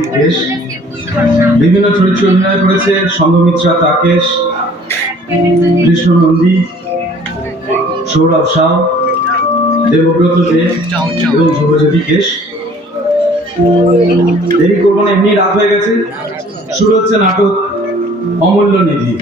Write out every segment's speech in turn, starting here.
অমিত ঘোষ। বিভিন্ন চরিত্রে অভিনয় করেছে সঙ্গমিত্রা তাকেশ, কৃষ্ণ নন্দী, সৌরভ সাউ, দেবব্রত দে এবং ধ্রুবজ্যোতি কেশ। দেরি করবো না, এমনি রাত হয়ে গেছে। শুরু হচ্ছে নাটক অমূল্য নিধি।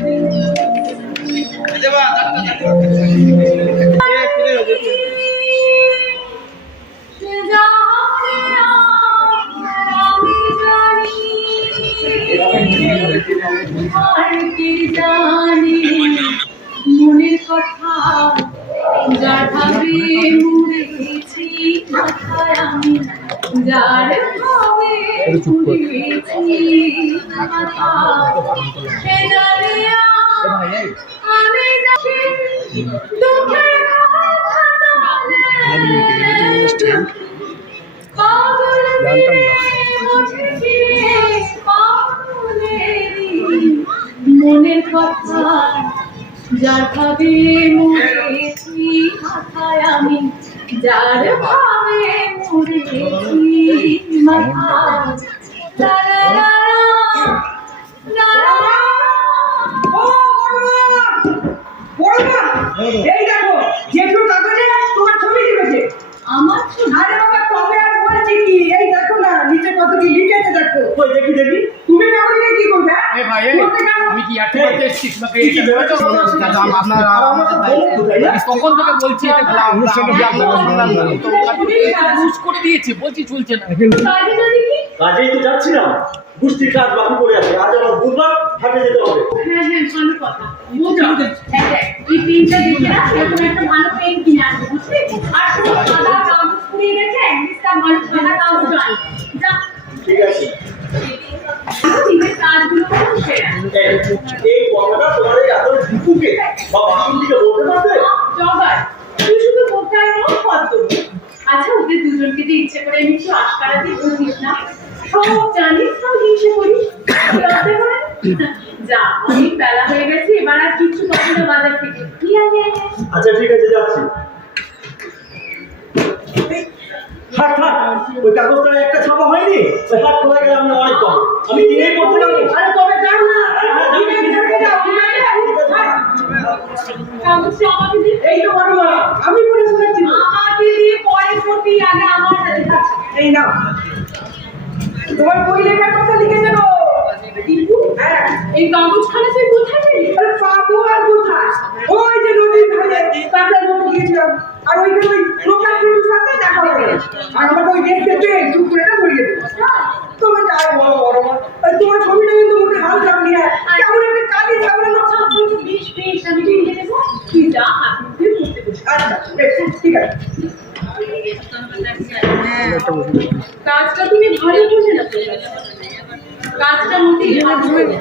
মনের কথা যার ভাবে মরেছি মাথায় আমি, যার ভাবে মরেছি মাথায় সে জানে আমি যাচ্ছি দুঃখের মনের কথা যার ভাবে মরেছি মাথায় আমি, যার ভাবে মরেছি মাথায়। এই দেখো জেঠুর কাগজে তোমার ছবি দিয়েছে। আমার ছবি? আরে বাবা কবে আর বলছি কি, এই দেখো না নিচে কত কি লিখেছে দেখো। ওই দেখি দেখি তুমি কাগজে কি করবে? এ ভাই আমি কি আটকে করতে এসেছি তোমাকে এটা ভেবেছো? আপনারা তখন থেকে বলছি এটা বুঝ করে দিয়েছি, বলছি চলছে না। কাজে যদি কি? কাজেই তো যাচ্ছিলাম, গুষ্টির কাজ বাকি পড়ে আছে। আজ আমার বুধবার, হাটে যেতে হবে। হ্যাঁ হ্যাঁ ভালো কথা। এই পেনটা দেখে না, এরকম একটা ভালো পেন কিনে আনবে, বুঝলি? আর তোর সাদা কাগজ পুড়িয়ে গেছে, একটা ভালো সাদা কাগজ আন। যা। ঠিক আছে। নিজের কাজগুলো করো সেরা। এই কথাটা তোমার এই এত দীপুকে বা বাসন্তীকে বলতে পারবে? জগার, তুই শুধু কোথায় নো পদ্ম। আচ্ছা ওদের দুজনকে যে ইচ্ছে করে আমি একটু আশকারা দিয়ে বলছিস না, সব জানিস, সব হিংসে করিস, লজ্জা করে না? যা, অনেক বেলা হয়ে গেছে, এবার আর কিচ্ছু পাবি না বাজার থেকে। কি আনে? আচ্ছা ঠিক আছে, যাচ্ছি। হাট হাট, ওই কাগজটা একটা ছাপা হয়নি, ওই হাট খোলা গেলে আমি অনেক পাবো। আমি দিনেই করতে পারবো। আরে কবে যাও না, কাগজটা আমাকে দিয়ে। এই তো বড় মা, আমি পড়ে শুনেছি। আমাকে দিয়ে পরে করবি, আগে আমার হাতে থাক। এই নাও তোমার বই লেখার কথা লিখেছে গো দীপু। হ্যাঁ এই কাগজখানা তুই কোথায় পেলি? আরে পাবো আর কোথায়, ওই যে নদীর ধারে তাদের মতো গিয়েছিলাম, আর ওইখানে ওই লোকাল টিভির সাথে দেখা হয়ে গেছে। আর আমাকে ওই দেখতে পেয়ে চুপ করে এটা ধরিয়ে দেবো। তুমি যাই বলো বড় মা, তোমার ছবিটা কিন্তু মোটে ভালো যাবে না, কেমন একটা কালি থাকবে না। বেশ বেশ, আমি কিনে দেবো, তুই যা হাত দিয়ে পড়তে বসে। আচ্ছা বেশ ঠিক আছে। কাজটা তুমি ভালো বুঝে না, কাজটা মোটেই ভালো হবে না।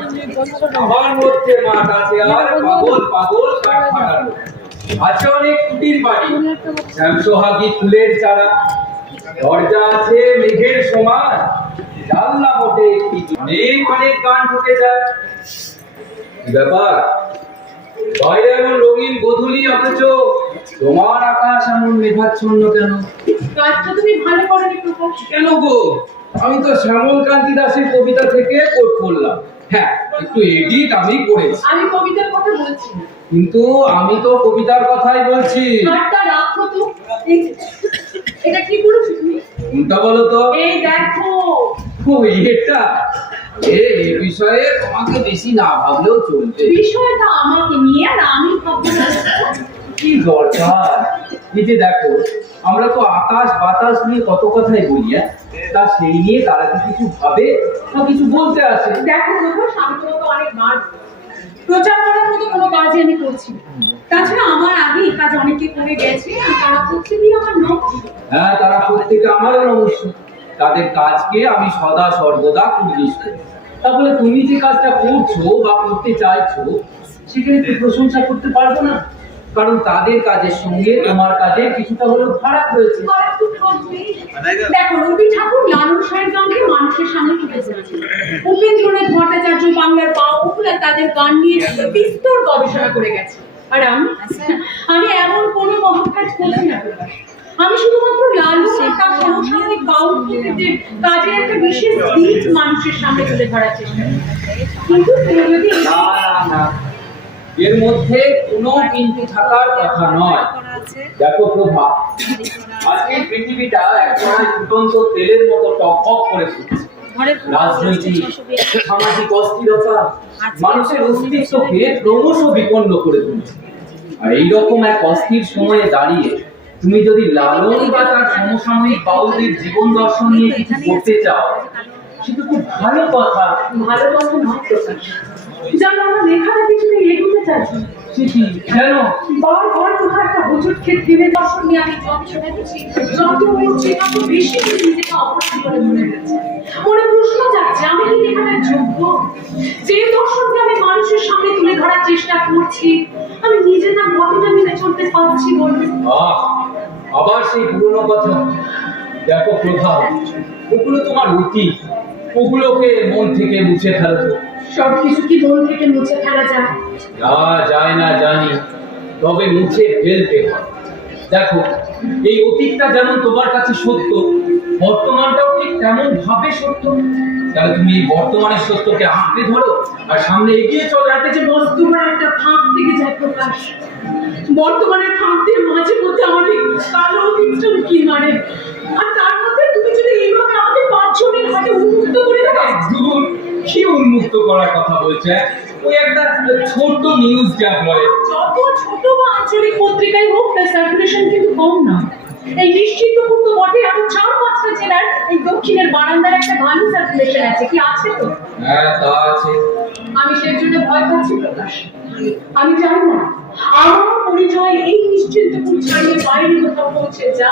আমার মধ্যে মাঠ আছে আর পাগল পাগল কাঠ ফাটানো। আছে অনেক কুটির বাড়ি, শ্যামসোহাগী ফুলের চারা, দরজা আছে মেঘের সমান, জানলা মোটে একটি, অনেক অনেক গান ঢুকে যায়। কি ব্যাপার, বাইরে এমন রঙিন গোধূলি, অথচ তোমার আকাশ এমন মেঘাচ্ছন্ন কেন? কাজটা তুমি ভালো করনি প্রকাশ। কেন গো, আমি তো শ্যামল কান্তি দাসের কবিতা থেকে কোট করলাম। হ্যাঁ, একটু এডিট আমি করেছি, আমি কবিতার কথা বলছি না। কিন্তু আমি তো কবিতার কথাই বলছি। কাজটা রাখো তো। এটা কি করেছো তুমি? কোনটা বলো তো? এই দেখো। ও এটা, এই বিষয়ে তোমাকে বেশি না ভাবলেও চলবে। বিষয়টা আমাকে নিয়ে, আর আমি ভাববো না। কি দরকার, এই যে দেখো, আমরা তো আকাশ বাতাস নিয়ে কত কথাই বলি, তা সেই নিয়ে তারা কি কিছু ভাবে বা কিছু বলতে আসে? দেখো প্রকাশ, আমি তোমাকে অনেক বার প্রচার করার মতো কোনো কাজই আমি করছি না। তাছাড়া আমার আগে এই কাজ অনেকে করে গেছে, আর তারা প্রত্যেকেই আমার নমস্কার। হ্যাঁ, তারা প্রত্যেকে আমারও নমস্কার। তাদের কাজকে আমি সদা সর্বদা কুর্নিশ করি। তাহলে তুমি যে কাজটা করছো বা করতে চাইছো, সেখানে তুমি প্রশংসা করতে পারবো না, কারণ তাদের কাজের সঙ্গে তোমার কাজের কিছুটা হলেও ফারাক রয়েছে। দেখো, রবি ঠাকুর লালন সাহেব গানকে মানুষের সামনে তুলে ধরেছিল। উপেন্দ্রনাথ ভট্টাচার্য বাংলার পপুলার তাদের গান নিয়ে বিস্তর গবেষণা করে গেছে। আর আমি এমন কোনো মহৎ কাজ করছি না প্রকাশ। আমি শুধুমাত্র লালু আর তার সমসাময়িক বাউল কবিদের কাজের একটা বিশেষ দিক মানুষের সামনে তুলে ধরার চেষ্টা করি। কিন্তু কেউ যদি না না না, এর মধ্যে কোনো কিন্তু থাকার কথা নয়। দেখো প্রভা, আজকে পৃথিবীটা একসময় ফুটন্ত তেলের মতো টকবক করে ফুটছে। রাজনৈতিক সামাজিক অস্থিরতা মানুষের অস্তিত্বকে ক্রমশ বিপন্ন করে তুলছে। আর এইরকম এক অস্থির সময়ে দাঁড়িয়ে তুমি যদি লালন বা তার সমসাময়িক বাউলদের জীবন দর্শন নিয়ে কিছু করতে চাও, সেটা খুব ভালো কথা। ভালো কথা নয় প্রকাশ, জানো আমার লেখাটা কিছুতে এগোতে চাইছি। চিঠি কেন? বারবার তোমার একটা হুজুর ক্ষেত্রে দর্শন নিয়ে আমি যত শুনেছি, যত উঠছি তত বেশি নিজেকে অপরাধ করে মনে হচ্ছে। মনে প্রশ্ন যাচ্ছে, আমি কি লেখাটার যোগ্য? যে দর্শনকে আমি মানুষের সামনে তুলে ধরার চেষ্টা করছি, আমি নিজে তার কতটা মিলে চলতে পারছি বলবে? আবার সেই পুরনো কথা। দেখো প্রভা, ওগুলো তোমার অতীত, ওগুলোকে মন থেকে মুছে ফেলো। সবকিছু কি মন থেকে মুছে ফেলা যায়? যায় না জানি, তবে মুছে ফেলতে হয়। দেখো, এই অতীতটা যেমন তোমার কাছে সত্য, বর্তমানটাও ঠিক তেমন ভাবে সত্য। তাহলে তুমি এই বর্তমানের সত্যকে আঁকড়ে ধরো আর সামনে এগিয়ে চলে। যাতে যে বস্তুটা একটা ফাঁক থেকে যায় প্রকাশ, বর্তমানের ফাঁকদের মাঝে মধ্যে আমাদের কালো অতীতটা কি মানে, আর তার মধ্যে তুমি যদি এইভাবে আমাদের 5 জনের হাতে উন্মুক্ত করে দাও। দূর, কি উন্মুক্ত করার কথা বলছে? ওই একটা ছোট নিউজ যা বলে। যত ছোট বা আঞ্চলিক পত্রিকায় হোক, তার সার্কুলেশন কিন্তু কম না। এই নিশ্চিতপূর্ণ বটে, আমি 4-5টা জেলার এই দক্ষিণের বারান্দার একটা ভালো সার্কুলেশন আছে। কি আছে তো? হ্যাঁ, তা আছে। আমি সেই জন্য ভয় পাচ্ছি প্রকাশ। আমি চাই না আমার পরিচয় এই নিশ্চিন্তপুর ছাড়িয়ে বাইরে কোথাও পৌঁছে যা,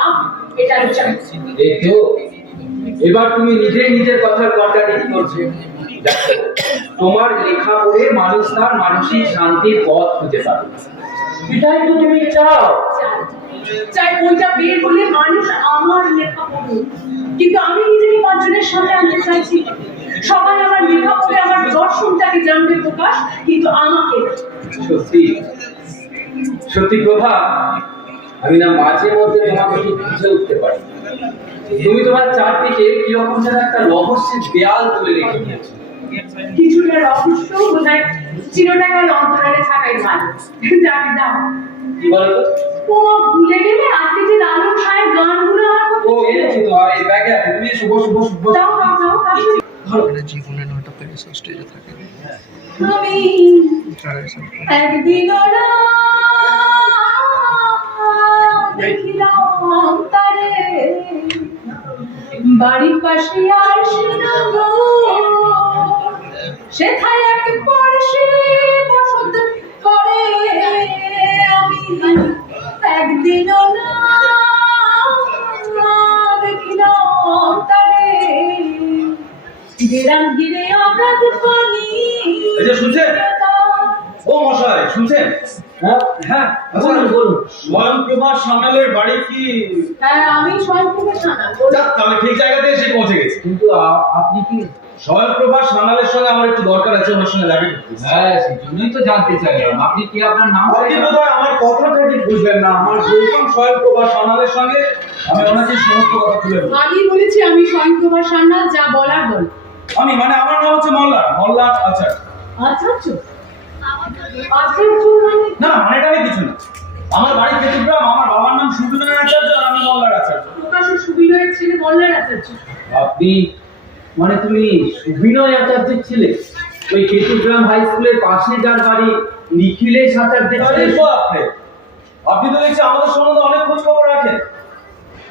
এটা আমি চাইছি। এই তো, এবার তুমি নিজেই নিজের কথার কন্ট্রাডিক্ট করছো। দেখো, তোমার লেখা পড়ে মানুষ তার মানসিক শান্তির পথ খুঁজে পাবে, এটাই তো তুমি চাও। চাই বইটা বের হলে মানুষ আমার লেখা পড়ুক, কিন্তু আমি নিজেকে 5 জনের সামনে আনতে চাইছি। সবাই আমার লেখা পড়ে আমার দর্শনটাকে জানবে প্রকাশ, কিন্তু আমাকে না। সত্যি সত্যি প্রভা, আমি না মাঝে মধ্যে তোমাকে ঠিক বুঝে উঠতে পারি। তুমি তোমার চারদিকে কিরকম যেন একটা রহস্যের দেয়াল তুলে রেখে দিয়েছো। কিছুটা রহস্য বোধহয় চিরটাকাল অন্তরালে থাকাই ভালো। যাকে দাও কি বলতো? ও ভুলে গেলে আজকে যে লালন সাহেব গানগুলো আমার ও এনেছি তো, আর এই ব্যাগে আছে। তুমি শুভ শুভ শুভ দাও দাও দাও মানে জীবনে নাটকের স্টেজে থাকে আমি একদিন ওরা দেখিলাম তারে বাড়ির পাশে আর সেথায় এক পরশে বসত করে। আমি একদিন ওরা দেখিলাম তারে গেরাম গিরে অগাধ পানি। এই যে শুনছেন? ও মশাই, শুনছেন? হ্যাঁ হ্যাঁ, বলুন বলুন। স্বয়ংপ্রভা সান্যালের বাড়ি কি? হ্যাঁ, আমি স্বয়ংপ্রভা সান্যাল। যাক, তাহলে ঠিক জায়গাতে এসে পৌঁছে গেছি। কিন্তু আপনি কি? স্বয়ংপ্রভা সান্যালের সঙ্গে আমার একটু দরকার আছে, ওনার সঙ্গে দেখা করতে। হ্যাঁ, সেই জন্যই তো জানতে চাইলাম আপনি কি, আপনার নাম? আপনি বোধহয় আমার কথাটা ঠিক বুঝলেন না। আমার বলতাম স্বয়ংপ্রভা সান্যালের সঙ্গে আমি ওনাকে সমস্ত কথা তুলে দেবো। আমি বলেছি আমি স্বয়ংপ্রভা সান্যাল, যা বলার বল। আমি মানে আমার নাম হচ্ছে মোল্লা। আচ্ছা আচার্য? আচার্য মানে? না, মানেটা আমি কিছু না। আমার বাড়ি কেতুগ্রাম, আমার বাবার নাম সুবিনয় আচার্য, আর আমি মোল্লার আচার্য। প্রকাশের সুবিনয়ের ছেলে মোল্লার আচার্য। আপনি মানে তুমি সুবিনয় আচার্যের ছেলে? ওই কেতুগ্রাম হাই স্কুলের পাশে যার বাড়ি, নিখিলেশ আচার্যের আরে ছেলে? বাপরে, আপনি তো দেখছি আমাদের সম্বন্ধে অনেক খোঁজ খবর রাখেন।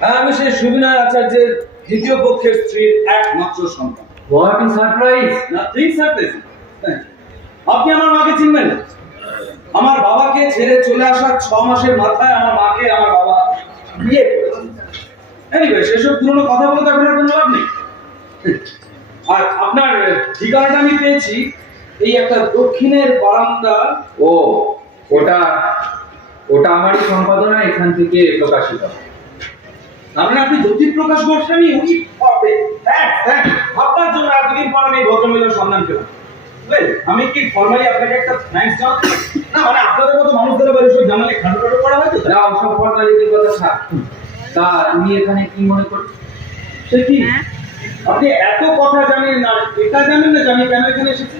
হ্যাঁ, আমি সেই সুবিনয় আচার্যের দ্বিতীয় পক্ষের স্ত্রীর একমাত্র সন্তান। What is surprise! Nothing surprise. আপনি আমার মাকে চিনবেন না? আমার বাবাকে ছেড়ে চলে আসার 6 মাসের মাথায় আমার মাকে আমার বাবা বিয়ে করেছেন। এনিওয়ে, সেসব পুরনো কথা বলে তো এখন আর কোনো লাভ নেই। আর আপনার ঠিকানাটা আমি পেয়েছি, এই একটা দক্ষিণের বারান্দা। ও, ওটা আমারই সম্পাদনা, এখান থেকে প্রকাশিত। তার মানে আপনি জ্যোতিপ্রকাশ গোস্বামী? উনি পাবে। আপনার জন্য এতদিন পর আমি এই ভদ্রমহিলার সন্ধান পেলাম। আমি কি ফর্মালি আপনাকে একটা থ্যাঙ্কস জানাতে? না মানে আপনাদের মতো মানুষদের বাড়ি সব জানালে খাটো করা হয় তো। না, ওসব ফর্মালিটির কথা থাক। তা তুমি এখানে কি মনে করছো? সে কি আপনি এত কথা জানেন না, এটা জানেন না যে আমি কেন এখানে এসেছি?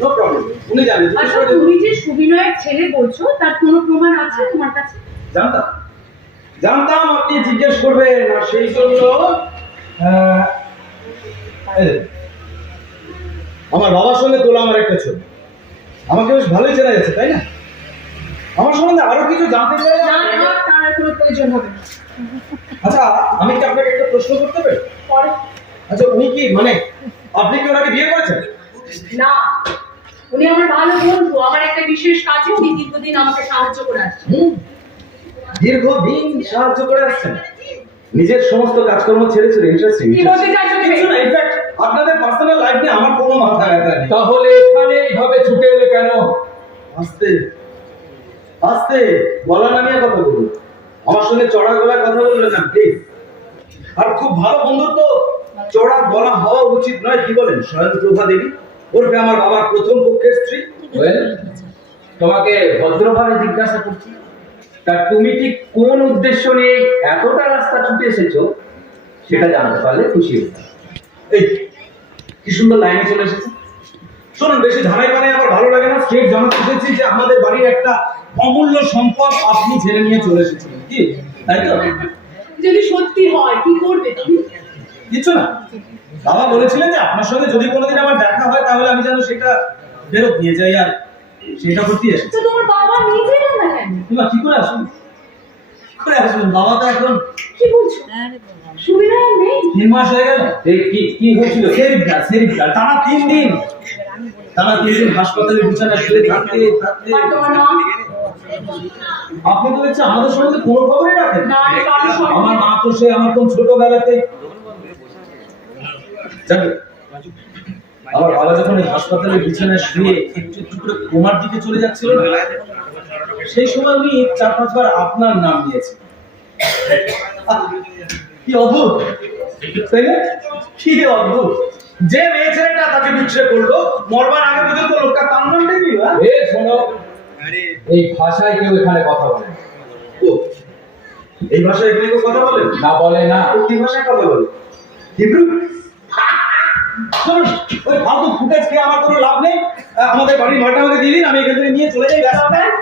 নো প্রবলেম, উনি জানেন, জিজ্ঞেস আচ্ছা, করে দেখুন। তুমি যে সুবিনয়ের ছেলে বলছো তার কোনো প্রমাণ আছে তোমার কাছে? জানতাম জানতাম আপনি জিজ্ঞেস করবেন, আর সেই জন্য এই দেখুন, আমার বাবার সঙ্গে তোলা আমার একটা ছবি। আমাকে বেশ ভালোই চেনা যাচ্ছে, তাই না? আমার সম্বন্ধে আরো কিছু জানতে চাই না, না, তার আর কোনো প্রয়োজন হবে না। আচ্ছা, আমি কি আপনাকে একটা প্রশ্ন করতে পারি? পরে। আচ্ছা, উনি কি মানে আপনি কি ওনাকে বিয়ে করেছেন? না, উনি আমার ভালো বন্ধু। আমার একটা বিশেষ কাজে উনি দীর্ঘদিন আমাকে সাহায্য করে আসছেন। দীর্ঘদিন সাহায্য করে আসছেন, নিজের সমস্ত কাজকর্ম ছেড়ে ছেড়ে। ইন্টারেস্টিং। কি বলতে চাইছো তুমি? কিছু না, ইনফ্যাক্ট আপনাদের পার্সোনাল লাইফ নিয়ে আমার কোনো মাথা ব্যথা নেই। তাহলে এখানে এইভাবে ছুটে এলে কেন? আস্তে আস্তে গলা নামিয়ে কথা বলুন, আমার সঙ্গে চড়া গলায় কথা বলবেন না প্লিজ। আর খুব ভালো বন্ধুত্ব চড়া গলা হওয়া উচিত নয়, কি বলেন? স্বয়ং প্রভা দেবী ওরফে আমার বাবার প্রথম পক্ষের স্ত্রী। Well, তোমাকে ভদ্রভাবে জিজ্ঞাসা করছি, তা তুমি ঠিক কোন উদ্দেশ্য নিয়ে এতটা রাস্তা ছুটে এসেছো সেটা জানতে পারলে খুশি হতাম। এই কি সুন্দর লাইনে চলে এসেছে। শুনুন, বেশি ধারাই পানে আমার ভালো লাগে না। স্ট্রেট জানাতে এসেছি যে আমাদের বাড়ির একটা অমূল্য সম্পদ আপনি ছেড়ে নিয়ে চলে এসেছিলেন, কি তাই তো? যদি সত্যি হয় কি করবে তুমি? কিছু না, বাবা বলেছিলেন যে আপনার সঙ্গে যদি কোনোদিন আমার দেখা হয় তাহলে আমি যেন সেটা ফেরত দিয়ে যাই, আর সেটা করতে এসেছি। তো তোমার বাবা নিজে না কেন? না, কি করে আসুন, কি করে আসুন? বাবা তো এখন কি বলছো? সুবিনয় নেই? 3 মাস হয়ে গেল। এই কি হয়েছিল? সেরিব্রাল টানা 3 দিন হাসপাতালে বিছানায় শুয়ে থাকতে থাকতে। আর তোমার নাম? আপনি তো দেখছি আমাদের সম্বন্ধে কোনো খবরই রাখেন না, আমি কারোর সম্বন্ধে- আমার মা তো সে আমার কোন ছোটবেলাতে। যাকে আমার বাবা যখন এই হাসপাতালে বিছানায় শুয়ে একটু একটু করে কোমার দিকে চলে যাচ্ছিল না, সেই সময় উনি 4-5 বার আপনার নাম নিয়েছে। কি অদ্ভুত, তাই না? কি অদ্ভুত, যে মেয়ে ছেলেটা তাকে বিচ্ছেদ করলো, মরবার আগে পর্যন্ত লোকটা তার নামটাই নিল। এ শোনো, এই ভাষায় কেউ এখানে কথা বলে না। ও, এই ভাষায় এখানে কেউ কথা বলে না বলে না। তো কি ভাষায় কথা বলে? হিব্রু? শুনুন, ওই ফালতু ফুটেজ খেয়ে আমার কোনো লাভ নেই। আমাদের বাড়ির মাটা আমাকে দিয়ে দিন, আমি এখান থেকে নিয়ে চলে যাই। ব্যাস।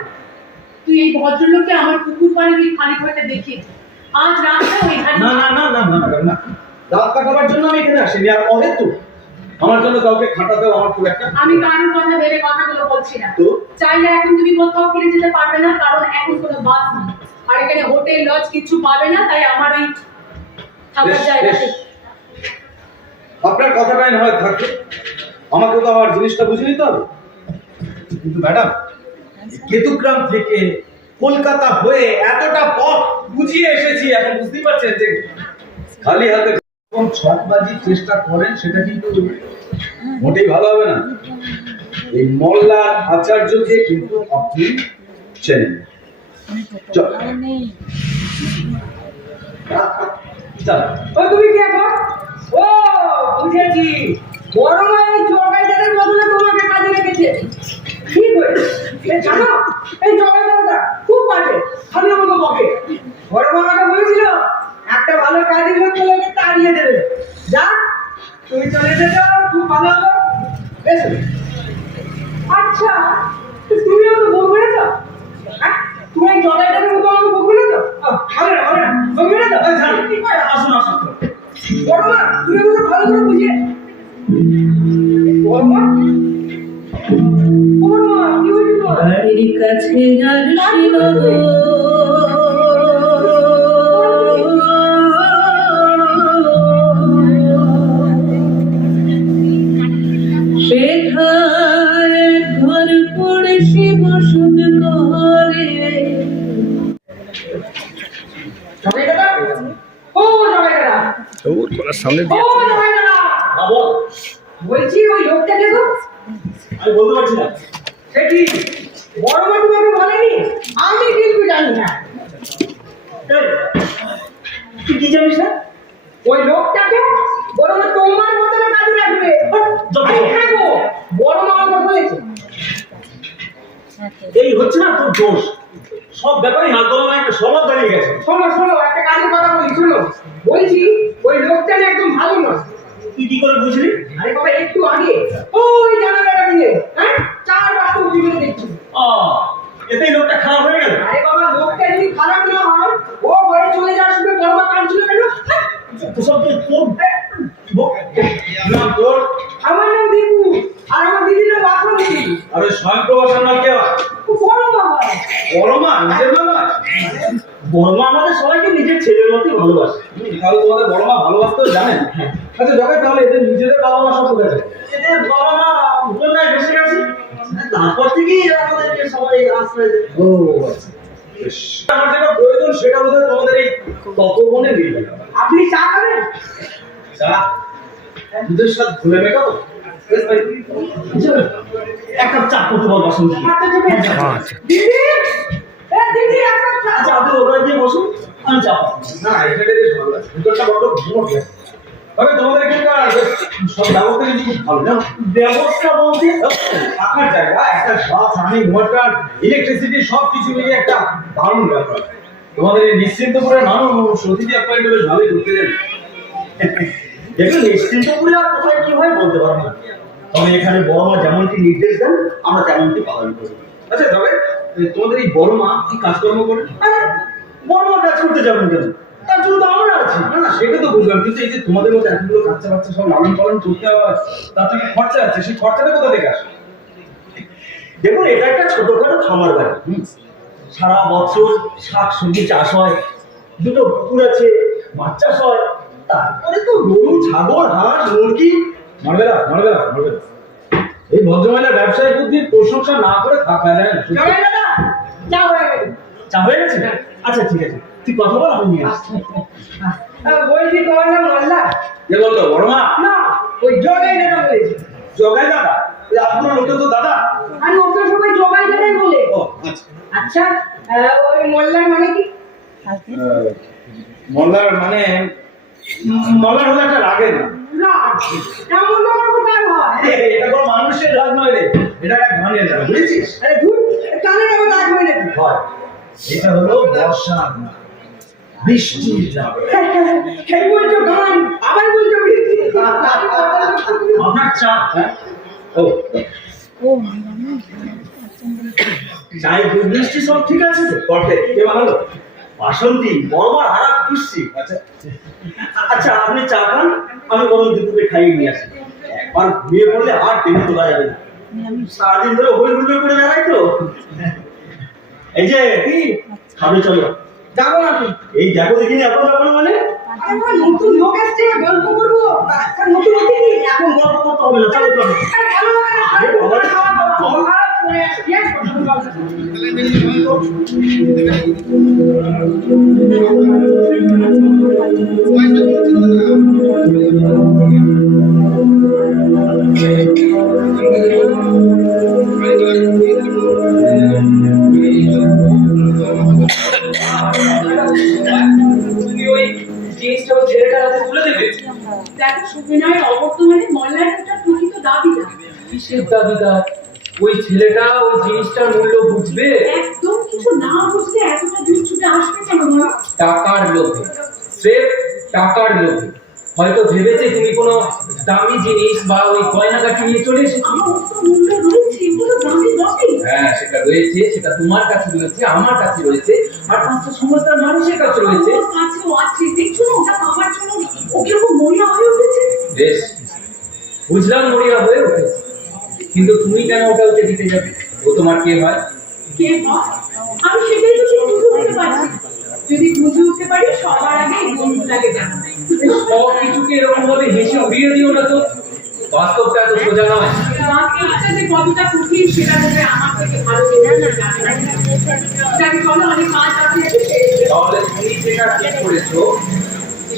তুই এই ভদ্রলোককে আমার পুকুর পাড়ের ওই খালি ঘরটা দেখে আজ রাতটা ওইখানে। না না না না না না না, রাত কাটাবার জন্য আমি এখানে আসিনি। আর অহেতু আমার জন্য কাউকে খাটাতেও আমার খুব একটা। আমি কারোর কথা ভেবে কথাগুলো বলছি না। তো? চাইলে এখন তুমি কোথাও ফিরে যেতে পারবে না, কারণ এখন কোনো বাস নেই। আর এখানে হোটেল লজ কিছু পাবে না, তাই আমার ওই থাকার বেশ, জায়গাতে। বেশ। আপনার কথাটাই না হয় থাকে, আমাকে তো আমার জিনিসটা বুঝে নিতে হবে। কিন্তু ম্যাডাম, কেতুগ্রাম থেকে কলকাতা হয়ে এতটা পথ বুঝিয়ে এসেছি, এখন বুঝতেই পারছেন যে খালি হাতে কোন ছকবাজির চেষ্টা করেন সেটা কিন্তু মোটেই ভালো হবে না। এই মোল্লার আচার্যকে কিন্তু আপনি চেনেন। চল চল। ও তুমি কে গো? ও বুঝেছি, বড় মা এই জগাইদারের বদলে তোমাকে কাজে রেখেছে। কি করে জানো, এই জগাইদারটা খুব বাজে, খালি আমাকে বকে। বড় মা আমাকে বলেছিল একটা ভালো কাজের লোক পেলে ওকে তাড়িয়ে দেবে। যা, তুমি চলে যেতে খুব ভালো হবে। এসো। আচ্ছা, তুমি আমাকে বউ করেছো? হ্যাঁ, তুমি এই জগাইদারের মতো আমাকে বউ করেছো? হবে না, হবে না, বউ করেছো? কি করে? আসুন আসুন। বড় মা, তুমি আমাকে ভালো করে বুঝিয়ে। বড় মা, বড় মা, কি হয়েছে তোমার? বাড়ির কাছে আর শিবগো সেথায় ঘর পড়ে শিব সুদ করে। জগাইদাদা? ও জগাইদাদা? ও জগাইদাদা? বল। বলছি ওই লোকটা দেখো। আমি বলতে পারছি না। সে কি বড় মা তোমাকে বলেনি? আমি কিন্তু জানি না। তুই কি জানিস না? ওই লোকটাকে বড় মা তোমার মতন কাজে রাখবে। হ্যাঁ গো, বড় মা আমাকে বলেছে। এই হচ্ছে না তোর দোষ, সব ব্যাপারে হাত ধরা একটা স্বভাব দাঁড়িয়ে গেছে। শোনো শোনো, একটা কাজের কথা বলি, শোনো। বলছি, ওই লোকটা না একদম ভালো নয়। তুই কি করে বুঝলি? আরে বাবা, একটু আগে ওই জানালাটা দিয়ে, হ্যাঁ, 4-5টা উঁকি মেরে দেখছি। এতেই লোকটা খারাপ হয়ে গেল। আরে বাবা, লোকটা যদি খারাপ না হয়, ও ঘরে চলে যাওয়ার সময় বড়মা কাঁদছিল কেন? হ্যাঁ? তো সব তোর নাম তোর? আমার নাম দীপু, আর আমার দিদির নাম বাসন্তী। আর ওই স্বয়ংপ্রভাষণ নাম কে হয়? বড় বাবা। বড় মা, নিজের মা নয়? বর্মা আমাদের সবাইকে নিজের ছেলের মতোই ভালোবাসে। তাহলে তোমাদের বড় মা ভালোবাসতেও জানেন। আচ্ছা জগাই, তাহলে এদের নিজেদের বাবা মা সব কোথায় থাকে? এদের বাবা মা উপন্যায় বসে গেছে, তারপর থেকেই আমাদেরকে সবাই আশ্রয় দেয়। ও আচ্ছা, বেশ। আমার যেটা প্রয়োজন সেটা বোধহয় তোমাদের এই তপবনে মিলবে। আপনি চা খাবেন? চা দুধের সাথে ভুলে মেটাবো? বেশ ভাই, এক কাপ চা করতে বল বাসন্তী। আচ্ছা, ঠিক আছে। দিদি, এ দিদি, এক কাপ চা। আচ্ছা আপনি ওখানে গিয়ে বসুন, আমি চা পাবো। না এটা বেশ ভালো লাগে, দুধটা বড্ড ঘুমোট লাগে। তবে তোমাদের এখানকার সব ব্যবস্থা কিন্তু খুব ভালো, জানো? ব্যবস্থা বলতে থাকার জায়গা, একটা বাস, রানিং ওয়াটার, ইলেকট্রিসিটি সব কিছু মিলিয়ে একটা দারুণ ব্যাপার। তোমাদের এই নিশ্চিন্তপুরের মানুষ অতিথি আপ্যায়নটা বেশ ভালোই করতে জানে। দেখুন নিশ্চিন্ত করে আর কোথায় কি হয় বলতে পারবো না, তবে এখানে বড় মা যেমনটি নির্দেশ দেন আমরা তেমনটি পালন করি। আচ্ছা তবে তোমাদের এই বড় মা কি কাজকর্ম করে? আরে বড় মা কাজ করতে যাবেন কেন? তার জন্য তো আমরা আছি। না না সেটা তো বুঝলাম, কিন্তু এই যে তোমাদের মতো এতগুলো বাচ্চা বাচ্চা সব লালন পালন করতে হবে, তার থেকে খরচা আছে, সেই খরচাটা কোথা থেকে আসে? দেখুন এটা একটা ছোটখাটো খামার বাড়ি, সারা বছর শাক সবজি চাষ হয়, দুটো পুকুর আছে, মাছ চাষ হয়, তারপরে তো গরু ছাগল হাঁস মুরগি। মারবে না, মারবে না, মারবে না। এই ভদ্রমহিলার ব্যবসায়ী বুদ্ধির প্রশংসা না করে থাকা যায় না। জগাই দাদা, চা হয়ে গেছে। চা হয়ে গেছে? আচ্ছা ঠিক আছে, তুই কথা বল, আমি নিয়ে আসছি। বলছি তোমার নাম মোল্লা? কে বললো বড় মা? না, ওই জগাই দাদা বলেছে। জগাই দাদা? ওই আপনার লোকে তো দাদা। আর ওকে সবাই জগাই দাদাই বলে। ও আচ্ছা। আচ্ছা, ওই মোল্লার মানে কি? মল্লার মানে মল্লার হলো একটা রাগের নাম। রাগ। এমন আমার কোথায় হয়? এটা কোনো মানুষের রাগ নয় রে, এটা একটা গানের রাগ, বুঝেছিস? আরে ধুর, কানের আমার রাগ হয় নাকি? হয়, এটা হলো বর্ষার রাগ, বৃষ্টির রাগ। সেই বলছো গান, আবার বলছো বৃষ্টি। আপনার চা? হ্যাঁ ও চায়ের দুধ মিষ্টি সব ঠিক আছে তো? করতে কে বানালো? বাসন্তী বড় মার হারা খুশি। আচ্ছা আচ্ছা আপনি চা খান, আমি বরং দুপুরে খাইয়ে নিয়ে আসি। একবার ঘুমিয়ে পড়লে আর টেনে তোলা যাবে না, সারাদিন ধরে হই হুল্লোড় করে বেড়াই তো। এই যে কি খাবে চলো? যাবো না তুই। এই দেখো দেখিনি, এখন যাবো না মানে? আরে আমার নতুন লোক এসছে, গল্প করবো। আচ্ছা, নতুন অতিথি। এখন গল্প করতে হবে না, চলো চলো। আরে ভালো লাগে না, আরে বাবা, খাওয়া দাওয়া করবো। আর পরে আসি, yes, কথা বলবো। তুমি ওই জিনিসটা ওই ছেলেটার হাতে তুলে দেবে? দেখো সুবিনয়ের অবর্তমানে মল্লার একটা প্রকৃত দাবিদার। কিসের দাবিদার? ওই ছেলেটা ওই জিনিসটার মূল্য বুঝবে? একদম কিছু না বুঝলে এতটা দূর ছুটে আসবে কেন বলো? টাকার লোভে, স্রেফ টাকার লোভে। হয়তো ভেবেছে তুমি কোনো দামি জিনিস বা ওই গয়নাগাটি নিয়ে চলে এসেছো। আমার তো মূল্য রয়েছে, এগুলো দামি বটে। হ্যাঁ সেটা রয়েছে, সেটা তোমার কাছে রয়েছে, আমার কাছে রয়েছে, আর পাঁচটা সমস্যার মানুষের কাছে রয়েছে। ওর কাছেও আছে, দেখছো না ওটা পাওয়ার জন্য ও কিরকম মরিয়া হয়ে উঠেছে। বেশ, বুঝলাম মরিয়া হয়ে উঠেছে, কিন্তু তুমি কেন ওটা ওকে দিতে যাবে? ও তোমার কে হয়? কে হয়? আমি সেটাই তো ঠিক বুঝে উঠতে পারছি না। যদি বুঝে উঠতে পারি সবার আগে এই বন্ধুটাকে জানাবো। সব কিছুকে এরকম ভাবে হেসে উড়িয়ে দিও না তো, বাস্তবটা এত সোজা নয়। বাস্তবটা যে কতটা কঠিন সেটা তোকে আমার থেকে ভালো জানে না। যাকে চলো অনেক কাজ আছে, তাহলে তুমি যেটা ঠিক করেছো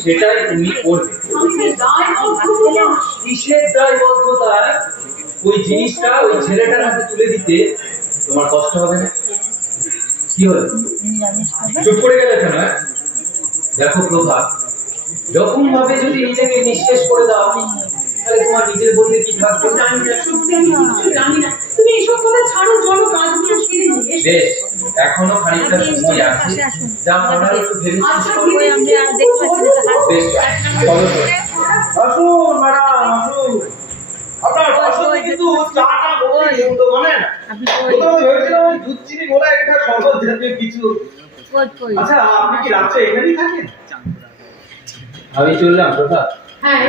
সেটাই তুমি করবে। আমি যে দায়বদ্ধতা কিসের দায়বদ্ধতা? ওই জিনিসটা ওই ছেলেটার হাতে তুলে দিতে তোমার কষ্ট হবে না? কি হলো, চুপ করে গেলে কেন? দেখো প্রভা, যখন ভাবে যদি নিজেকে নিঃশেষ করে দাও তাহলে তোমার নিজের বলতে কি থাকবে? জানি না, সত্যি আমি কিছু জানি না। তুমি এসব কথা ছাড়ো, চলো কাজগুলো সেরে নিয়ে এসো। বেশ, এখনো খানিকটা সময় আছে যা করার একটু ভেবে আচ্ছা, চিন্তে করো। বেশ, চলো তো। আসুন ম্যাডাম আসুন আপনার বাসতে কিন্তু চাটা বলে কিন্তু মানে প্রথমে ভেবেছিলাম ওই দুধ চিনি বলে একটা শরবত জাতীয় কিছু আচ্ছা আপনি কি রাত্রে এখানেই থাকেন আমি চললাম প্রভাত। হ্যাঁ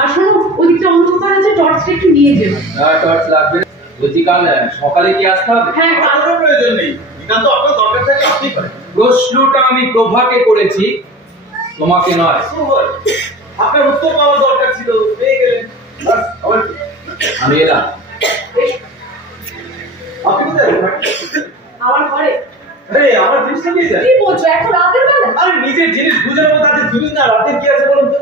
আর শোনো ওদিকটা অন্ধকার আছে, টর্চটা একটু নিয়ে যেও। টর্চ লাগবে বলছি, কাল সকালে কি আসতে হবে? হ্যাঁ আমার কোনো প্রয়োজন নেই এটা তো আপনার দরকার থাকে আপনি করেন প্রশ্নটা আমি প্রভাকে করেছি, তোমাকে নয়। আপনার উত্তর পাওয়ার দরকার ছিল পেয়ে গেলেন বাস, আবার কি? আমি এলাম। আপনি কোথায় আমার ঘরে। আরে আমার জিনিসটা নিয়ে যান কি বলছো এখন রাতের বেলা? আরে নিজের জিনিস বুঝে নেবো তাতে জিনিস না রাতে কি আছে বলুন তো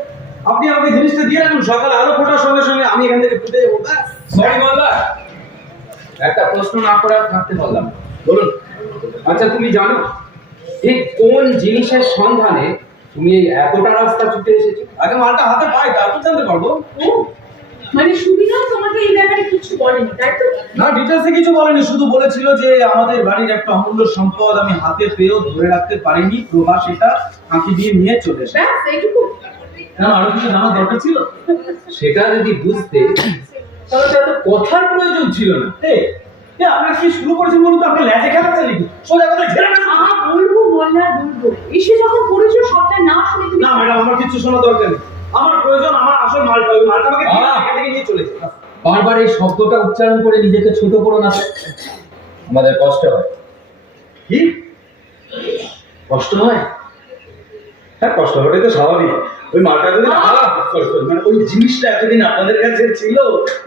আপনি আমাকে জিনিসটা দিয়ে রাখুন, সকালে আলো ফোটার সঙ্গে সঙ্গে আমি এখান থেকে ফুটে যাবো। ব্যাস। সরি বললা, একটা প্রশ্ন না করে আর থাকতে পারলাম না। বলুন। আচ্ছা তুমি জানো ঠিক কোন জিনিসের সন্ধানে তুমি এই এতটা রাস্তা ছুটে এসেছো? আগে মালটা হাতে পাই, তারপর জানতে পারবো। ও মানে সুবিধা তোমাকে এই ব্যাপারে কিছু বলেনি তাই তো? না, ডিটেলসে কিছু বলেনি, শুধু বলেছিল যে আমাদের বাড়ির একটা অমূল্য সম্পদ আমি হাতে পেয়েও ধরে রাখতে পারিনি, প্রভা সেটা ফাঁকি দিয়ে নিয়ে চলে এসেছে। ব্যাস এইটুকু? কেন আরো কিছু জানার দরকার ছিল? সেটা যদি বুঝতে তাহলে তো এত কথার প্রয়োজন ছিল না। আপনার কি শুরু করেছেন বলুন তো? আপনি ল্যাজে খেলাচ্ছেন নাকি? সোজা কথা ঝেড়ে না। বলবো বললার বলবো, এসে যখন পড়েছো সবটা না শুনে তুমি না ম্যাডাম, আমার কিছু শোনা দরকার নেই। আমার প্রয়োজন আমার আসল মালটা, ওই মালটা আমাকে দিয়ে এখান থেকে নিয়ে চলে যান। বারবার এই শব্দটা উচ্চারণ করে নিজেকে ছোট করো না, আমাদের কষ্ট হয়। কি কষ্ট হয়? হ্যাঁ, কষ্ট হওয়াটাই তো স্বাভাবিক। ওই মালটা যদি মানে ওই জিনিসটা এতদিন আপনাদের কাছে ছিল,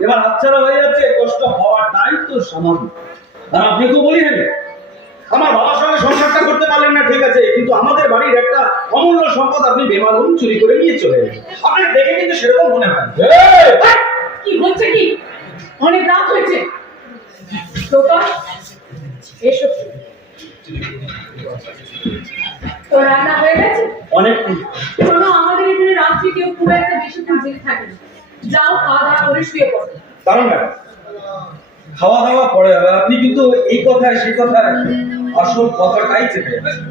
এবার হাতছাড়া হয়ে যাচ্ছে, কষ্ট হওয়াটাই তো স্বাভাবিক। আর আপনি তো বলি আমার বাবার সঙ্গে সংসারটা করতে পারলেন না, ঠিক আছে, কিন্তু আমাদের বাড়ির একটা অমূল্য সম্পদ আপনি বেমালুম চুরি করে নিয়ে চলে গেলেন। আপনাকে দেখে কিন্তু সেরকম মনে হয়। কি হচ্ছে কি? অনেক রাত হয়েছে তোতা, এসো। তো রান্না হয়ে গেছে? অনেক শোনো, আমাদের এখানে রাত্রি কেউ খুব একটা বেশি জেগে থাকে না। যাও খাওয়া দাওয়া করে শুয়ে পড়ো। কারণ ম্যাডাম খাওয়া দাওয়া পরে হবে, আপনি কিন্তু এই কথায় সেই কথায় আসল কথাটাই চেপে যাচ্ছেন।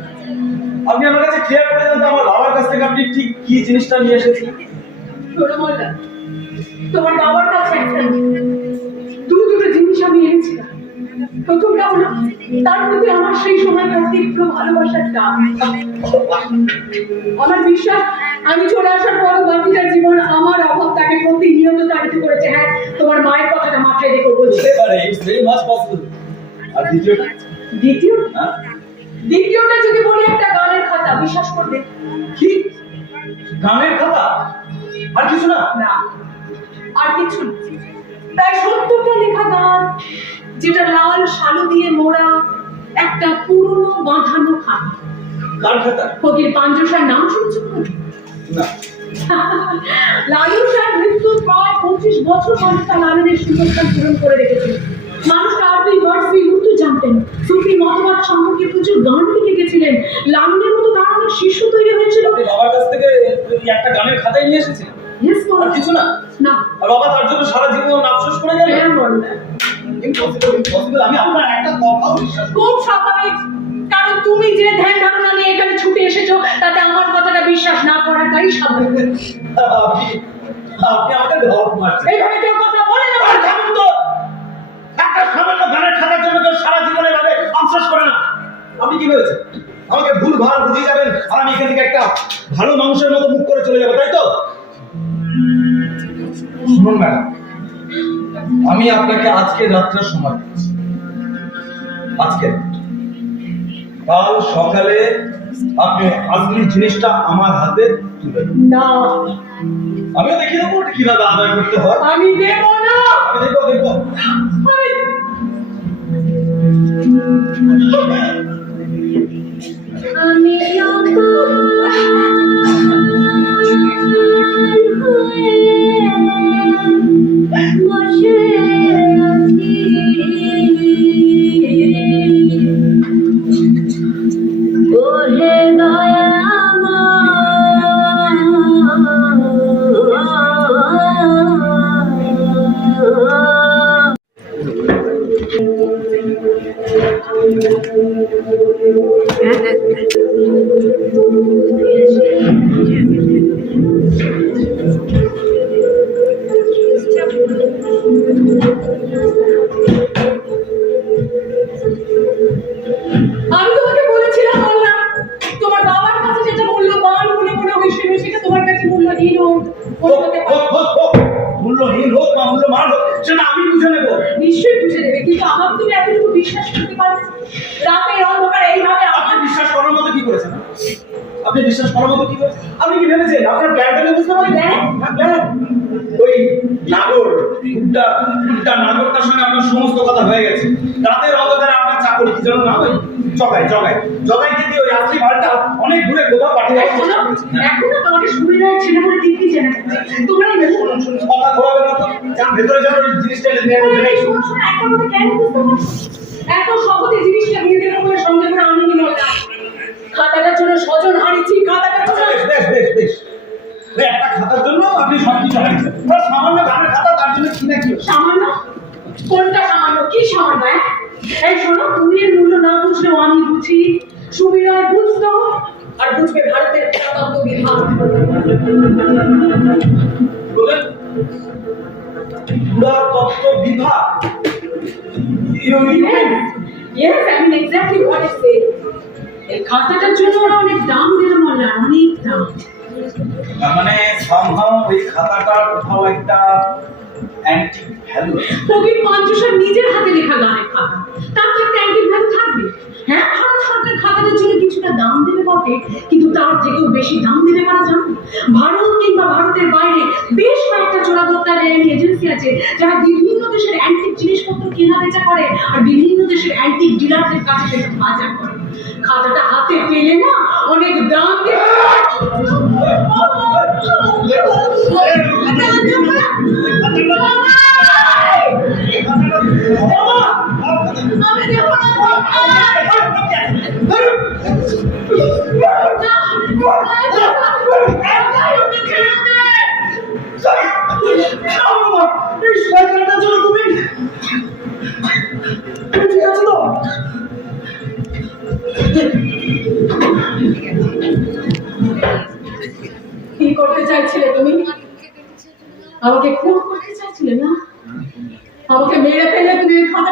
আপনি আমার কাছে ক্লিয়ার করে দেন তো, আমার বাবার কাছ থেকে আপনি ঠিক কি জিনিসটা নিয়ে এসেছেন? শোনো মোল্লা, তোমার বাবার কাছে একটা দুটো জিনিস আমি এনেছিলাম। প্রথমটা হলো তার প্রতি আমার সেই সময়কার তীব্র ভালোবাসার টান। আমার বিশ্বাস আমি চলে আসার পরও বাকিটা জীবন আমার অভাব তাকে প্রতিনিয়ত তাড়িত করেছে। হ্যাঁ, তোমার মায়ের কথাটা মাথায় রেখে বলছি। আর দ্বিতীয়টা? দ্বিতীয়টা যদি বলি একটা গানের খাতা, বিশ্বাস করবে? কি গানের খাতা? আর কিছু না? না, আর কিছু না। প্রায় 70টা লেখা গান, যেটা লাল শালু দিয়ে মোড়া একটা পুরনো বাঁধানো খাতা। কার খাতা? ফকির পাঞ্জুসার নাম শুনছো? না। লালু শাহ মৃত্যুর প্রায় 25 বছর মানুষটা লালনের সুযোগস্থান পূরণ করে রেখেছিল। মানুষটা আরবি ফার্সি উর্দু জানতেন, সুফি মতবাদ সম্পর্কে প্রচুর গান লিখে গেছিলেন। লালনের মতো দাঁড়ানোর শিষ্য তৈরি হয়েছিল। আপনি বাবার কাছ থেকে একটা গানের খাতাই নিয়ে এসেছেন? Yes, আর কিছু না? না। আর বাবা তার জন্য সারা জীবন আফসোস করে গেলেন? হ্যাঁ, বলনা। ইম্পসিবল। আমি আপনার একটা কথাও বিশ্বাস করি না। খুব স্বাভাবিক, কারণ তুমি যে ধ্যান ধারণা নিয়ে এখানে ছুটে এসেছো তাতে আমার কথাটা বিশ্বাস না করাটাই স্বাভাবিক। আপনি আমাকে ঢপ মারছেন। এইভাবে কেউ কথা বলে না। আর থামুন তো। একটা সামান্য গানের খাতার জন্য কেউ সারা জীবন এভাবে আফসোস করে না। আপনি কি ভেবেছেন আমাকে ভুল ভাল বুঝিয়ে যাবেন আর আমি এখান থেকে একটা ভালো মানুষের মতো মুখ করে চলে যাবো, তাই তো? শুনুন ম্যাডাম, আমি আপনাকে আজকে রাত্রে সময় দিচ্ছি। আজকে কাল সকালে আপনি আসলি জিনিসটা আমার হাতে তুলে দেবেন। না, আমিও দেখিয়ে দেবো ওটা কিভাবে আদায় করতে হয়। আমি দেব না। আমি দেখবো। আমি বসে আছি ওহে দয়াময় আমি তোমাকে বলেছিলাম বললাম তোমার বাবার কাছে যেটা মূল্যবান মনে মনে হয়েছিল সেটা তোমার কাছে মূল্যহীন হতে পারে। মূল্যহীন হোক বা মূল্যবান হোক সেটা আমি বুঝে নেবো। নিশ্চয়ই বুঝে নেবে, কিন্তু আমার তুমি এতটুকু বিশ্বাস করতে পারবে রাতের অন্ধকারে এইভাবে আপনি বিশ্বাস করার মতো কি করেছেন? আপনি বিশ্বাস করার মতো কি করেছেন? আপনি কি ভেবেছেন আপনার প্ল্যানটাকে বুঝতে পারেন? প্ল্যান ওই গুড্ডা নাগরটার সঙ্গে আপনার সমস্ত কথা হয়ে গেছে। রাতের অন্ধকারে আপনার চাকর কি যেন নাম, ওই জগাইকে দিয়ে ওই রাত্রি ভাড়াটা অনেক দূরে কোথাও পাঠিয়ে এখনো তোমাকে সুবিধায় ছেলে বলে দিব্যি চেনা তোমরা কথা ঘোরাবে না তো, যান ভেতরে যান, ওই জিনিসটা নিয়ে নেই। একটা কথা কেন বুঝতে পারছো? এত সহজে জিনিসটা নিয়ে দিলাম বলে সঙ্গে করে আমি নিলাম না। খাতাটার জন্য স্বজন হারিয়েছি, খাতাটার জন্য বেশ একটা খাতার জন্য আপনি সবকিছু হারিয়েছেন। সামান্য গানের খাতা, তার জন্য কি না কি সামান্য? কোনটা সামান্য? কি সামান্য? এই শোনো, তুমি এর মূল্য না বুঝলেও আমি বুঝি। সুবিধায় বুঝতো আর বুঝবে ভারতের প্রজাতন্ত্র বিধান। পুরাতত্ত্ব বিভাগ? Yes, I mean exactly what I say. এই খাতাটার জন্য ওরা অনেক দাম দিল মনে, অনেক দাম। তার মানে somehow ওই খাতাটার কোথাও একটা অ্যান্টিক ভ্যালু আছে। ফকির পঞ্চুষের নিজের হাতে লেখা গানের খাতা, তার তো একটা অ্যান্টিক ভ্যালু থাকবে। হ্যাঁ, ভারত সরকার খাতাটার জন্য কিছুটা দাম দেবে বটে, কিন্তু তার থেকেও বেশি দাম দেবে কারা জানো? ভারত কিংবা ভারতের বাইরে বেশ কয়েকটা চোরাগোপ্তার এজেন্সি আছে যারা বিভিন্ন দেশের অ্যান্টিক জিনিসপত্র কেনা বেচা করে আর বিভিন্ন দেশের অ্যান্টিক ডিলারদের কাছে সেসব বাজার করে। খাতাটা হাতে পেলে না অনেক দাম দিয়ে কি করতে চাইছিলে তুমি? আমাকে খুন করতে চাইছিলে না? আমাকে মেরে ফেলে তুমি খাতা